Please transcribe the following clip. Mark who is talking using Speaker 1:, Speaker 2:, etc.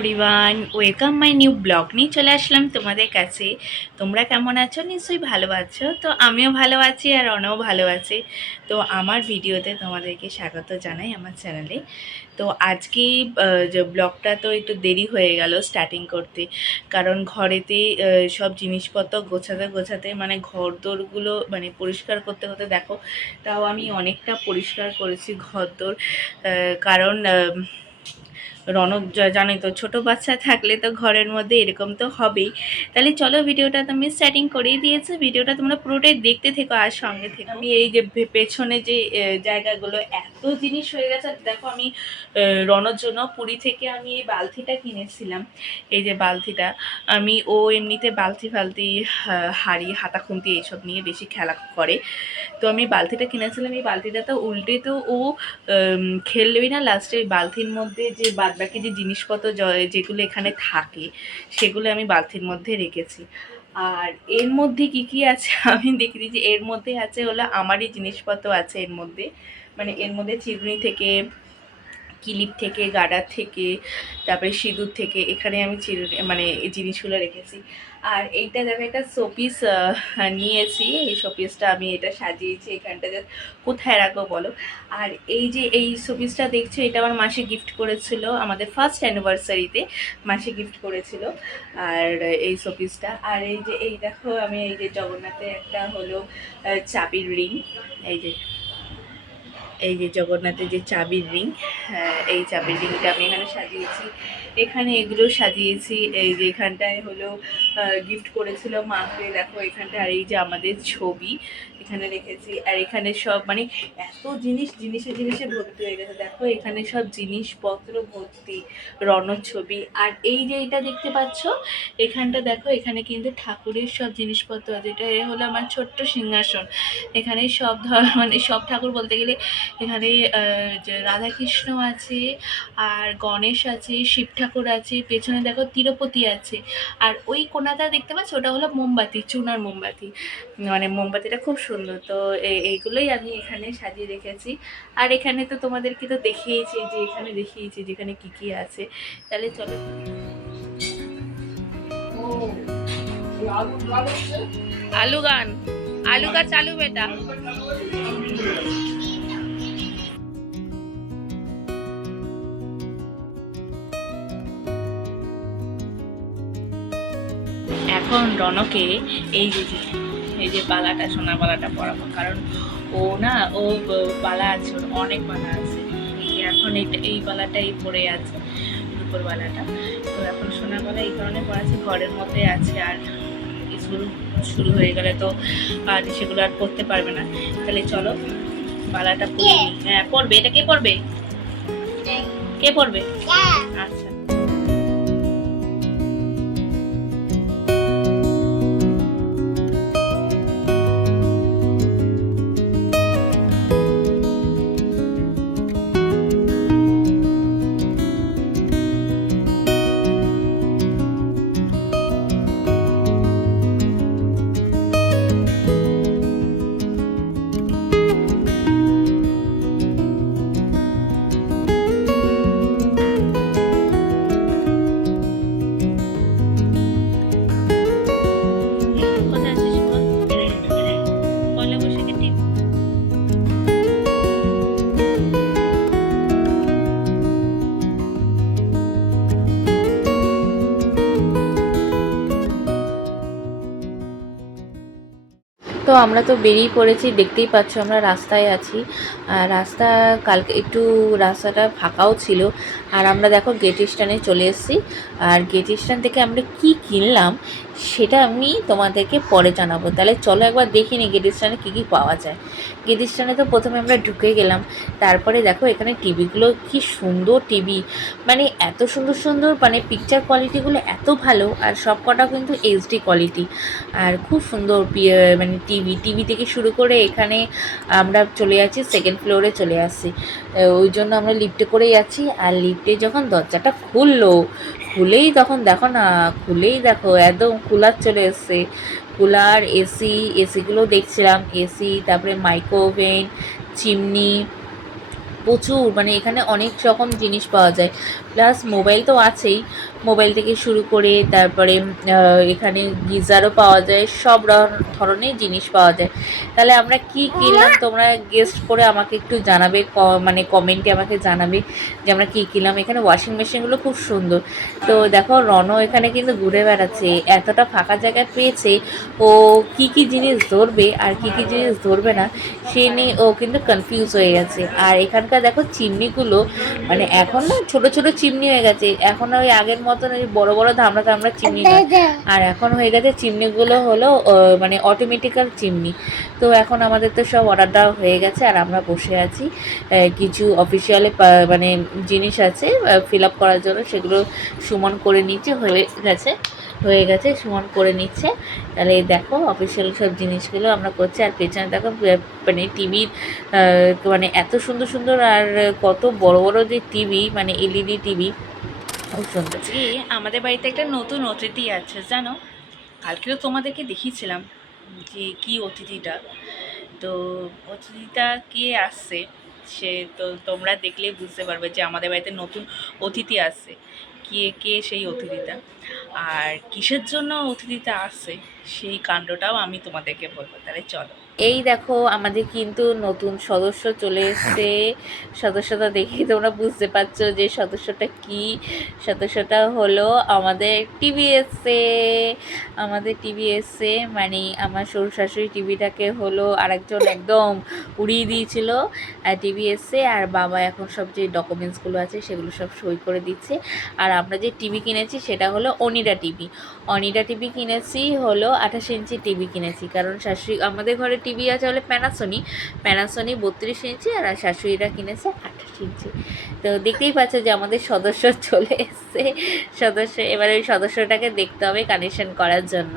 Speaker 1: Everyone welcome my new blog নিয়ে চলে আসলাম তোমাদের কাছে। তোমরা কেমন আছো? নিশ্চয়ই ভালো আছো। তো আমিও ভালো আছি আর অনেও ভালো আছে। তো আমার ভিডিওতে তোমাদেরকে স্বাগত জানাই আমার চ্যানেলে। তো আজকে যে ব্লগটা তো একটু দেরি হয়ে গেল স্টার্টিং করতে। কারণ ঘরেতে সব জিনিসপত্র গোছাতে গোছাতে মানে ঘর দোরগুলো মানে পরিষ্কার করতে করতে দেখো, তাও আমি অনেকটা পরিষ্কার করেছি ঘর দোর কারণ রনক জ- জানোই তো, ছোট বাচ্চা থাকলে তো ঘরের মধ্যে এরকম তো হবেই। তাহলে চলো ভিডিওটা তুমি সেটিং করেই দিয়েছ। ভিডিওটা তোমরা পুরোটাই দেখতে থেকো আর সঙ্গে থেকে। আমি এই যে পেছনে যে জায়গাগুলো, এত জিনিস হয়ে গেছে। দেখো আমি রনর জন্য পুরী থেকে আমি এই বালতিটা কিনেছিলাম। এই যে বালতিটা, আমি, ও এমনিতে বালতি ফালতি হাড়ি হাতা খুন্তি এইসব নিয়ে বেশি খেলা করে। তো আমি বালতিটা কিনেছিলাম। এই বালতিটা তো উল্টে তো ও খেললেই না। লাস্টে বালতির মধ্যে যে বাদবাকি যে জিনিসপত্র যেগুলো এখানে থাকে, সেগুলো আমি বালতির মধ্যে রেখেছি। আর এর মধ্যে কি কি আছে? আমি দেখি যে এর মধ্যে আছে হলো আমারই জিনিসপত্র আছে এর মধ্যে। মানে এর মধ্যে চিরুনি থেকে, কিলিপ থেকে গাডার থেকে, তারপরে সিঁদুর থেকে, এখানে আমি চিরুনি মানে এই জিনিসগুলো রেখেছি। আর এইটা দেখো, একটা শোপিস নিয়েছি। এই শোপিসটা আমি এটা সাজিয়েছি এখানটা। কোথায় রাখব বলো? আর এই যে এই শোপিসটা দেখছ, এটা আমার মাসে গিফট করেছিল আমাদের ফার্স্ট অ্যানিভার্সারিতে মাসে গিফট করেছিল আর এই শোপিসটা আর এই যে এই দেখো, আমি এই যে জগন্নাথের একটা হলো চাবির রিং এই যে এই যে জগন্নাথের যে চাবির রিং এই চাবির রিংটা আমি এখানে সাজিয়েছি। এখানে এগুলো সাজিয়েছি। এই যে এখানটায় হলো গিফট করেছিল মাকে। দেখো এখানটা আর এই যে আমাদের ছবি, এখানে রেখেছি। আর এখানে সব মানে এত জিনিস, জিনিসে জিনিসে ভর্তি হয়ে গেছে। দেখো, এখানে সব জিনিসপত্র ভর্তি রণর ছবি। আর এই যে এটা দেখতে পাচ্ছ, এখানটা দেখো, এখানে কিন্তু ঠাকুরের সব জিনিসপত্র আছে। এটা এ হলো আমার ছোট্ট সিংহাসন। এখানে সব ধর মানে সব ঠাকুর বলতে গেলে এখানে রাধাকৃষ্ণ আছে, আর গণেশ আছে, শিব ঠাকুর আছে, পেছনে দেখো তিরুপতি আছে। আর ওই আপনারা দেখতে পাচ্ছ? ওটা হলো মোমবাতি চুনার মোমবাতি। মানে মোমবাতিটা খুব সুন্দর। তো এইগুলোই আমি এখানে সাজিয়ে রেখেছি। আর এখানে তো তোমাদেরকে তো দেখিয়েছি যে এখানে দেখিয়েছি যেখানে কি কি আছে। তাহলে চলো। আলু গান। আলু গাছ আলু বেটা। এখন রনকে এই যে এই যে বালাটা সোনা বালাটা পরাবো। কারণ ও না ও বালা আছে ওর অনেক বালা আছে। এখন এইটা এই বালাটাই পরে আছে রূপোর বালাটা। তো এখন সোনা বালা এই কারণে পড়াচ্ছে ঘরের মধ্যে আছে আর স্কুল শুরু হয়ে গেলে তো আর সেগুলো আর করতে পারবে না। তাহলে চলো বালাটা পরে হ্যাঁ পড়বে এটা কে পড়বে কে পড়বে আচ্ছা। তো আমরা তো বেরিয়ে পড়েছি, দেখতেই পাচ্ছ আমরা রাস্তায় আছি। আর রাস্তা কালকে একটু রাস্তাটা ফাঁকাও ছিল। আর আমরা দেখো গেট স্ট্যান্ডে চলে এসেছি। আর গেট স্ট্যান্ড থেকে আমরা কি কিনলাম সেটা আমি তোমাদেরকে পরে জানাব। তাহলে চলো একবার দেখি নি গেট স্ট্যান্ডে কী কী পাওয়া যায়। গেট স্ট্যান্ডে তো প্রথমে আমরা ঢুকে গেলাম, তারপরে দেখো এখানে টিভিগুলো কি সুন্দর টিভি। মানে এত সুন্দর সুন্দর মানে পিকচার কোয়ালিটিগুলো এত ভালো আর সব কটা কিন্তু এইচডি কোয়ালিটি আর খুব সুন্দর মানে টিভি টিভি থেকে শুরু করে এখানে আমরা চলে যাচ্ছি সেকেন্ড ফ্লোরে চলে আসছি। ওই জন্য আমরা লিফটে করে যাচ্ছি আর লিফটে যখন দরজাটা খুললো খুলেই তখন দেখো না, খুলেই দেখো, একদম কুলার চলে এসছে। কুলার, এসি, এসিগুলো দেখছিলাম, এসি, তারপরে মাইক্রোওভেন, চিমনি, প্রচুর মানে এখানে অনেক রকম জিনিস পাওয়া যায়।
Speaker 2: প্লাস মোবাইল তো আছেই। মোবাইল থেকে শুরু করে তারপরে এখানে গিজারও পাওয়া যায়, সব ধরনের জিনিস পাওয়া যায়। তাহলে আমরা কি কিনলাম? তোমরা গেস্ট করে আমাকে একটু জানাবে মানে কমেন্টে আমাকে জানাবে যে আমরা কী কিনলাম। এখানে ওয়াশিং মেশিনগুলো খুব সুন্দর। তো দেখো, রনও এখানে কিন্তু ঘুরে বেড়াচ্ছে। এতটা ফাঁকা জায়গা পেয়েছে, ও কি কি জিনিস ধরবে আর কি কি জিনিস ধরবে না, সে নিয়ে ও কিন্তু কনফিউজ হয়ে গেছে। আর এখানকার দেখো, চিমনিগুলো মানে এখন না ছোটো ছোট চিমনি হয়ে গেছে। এখন ওই আগের মতন ওই বড় বড় ধামড়া ধামড়া চিমনি না। আর এখন হয়ে গেছে চিমনিগুলো হলো মানে অটোমেটিক্যাল চিমনি। তো এখন আমাদের তো সব অর্ডার দেওয়া হয়ে গেছে আর আমরা বসে আছি। কিছু অফিসিয়ালে মানে জিনিস আছে ফিল আপ করার জন্য। সেগুলো সুমন করে নিচে হয়ে গেছে। হয়ে গেছে, সুমন করে নিচ্ছে। তাহলে দেখো অফিসিয়াল সব জিনিসগুলো আমরা করছি। আর পেছনে দেখো মানে টিভির মানে এত সুন্দর সুন্দর আর কত বড় বড় যে টিভি মানে এলইডি টিভি খুব সুন্দর।
Speaker 1: আমাদের বাড়িতে একটা নতুন অতিথি আছে, জানো? কালকে তো তোমাদেরকে দেখিয়েছিলাম যে কি অতিথিটা। তো অতিথিটা কে আসছে, সে তো তোমরা দেখলে বুঝতে পারবে যে আমাদের বাড়িতে নতুন অতিথি আসছে। কে কে সেই অতিথিটা আর কিসের জন্য অতিথিটা আসছে, সেই কাণ্ডটাও আমি তোমাদেরকে বলব। তাহলে চলো।
Speaker 2: এই দেখো আমাদের কিন্তু নতুন সদস্য চলে এসছে। সদস্যটা দেখে তোমরা বুঝতে পারছ যে সদস্যটা কি। সদস্যটা হলো আমাদের টিভি এসছে আমাদের টিভি এসছে মানে আমার শ্বশুর শাশুড়ি টিভিটাকে হলো আরেকজন একদম উড়িয়ে দিয়েছিল আর টিভি এসছে আর বাবা এখন সব যে ডকুমেন্টসগুলো আছে সেগুলো সব সই করে দিচ্ছে। আর আমরা যে টিভি কিনেছি সেটা হলো অনিডা টিভি। অনিডা টিভি কিনেছি হলো আঠাশ ইঞ্চি টিভি কিনেছি। কারণ শাশুড়ি আমাদের ঘরে টিভি আছে হলে প্যানাসোনি প্যানাসোনি বত্রিশ ইঞ্চি আর শাশুড়িরা কিনেছে আঠাশ ইঞ্চি। তো দেখতেই পাচ্ছ যে আমাদের সদস্য চলে এসছে। সদস্য, এবারে ওই সদস্যটাকে দেখতে হবে কানেকশন করার জন্য।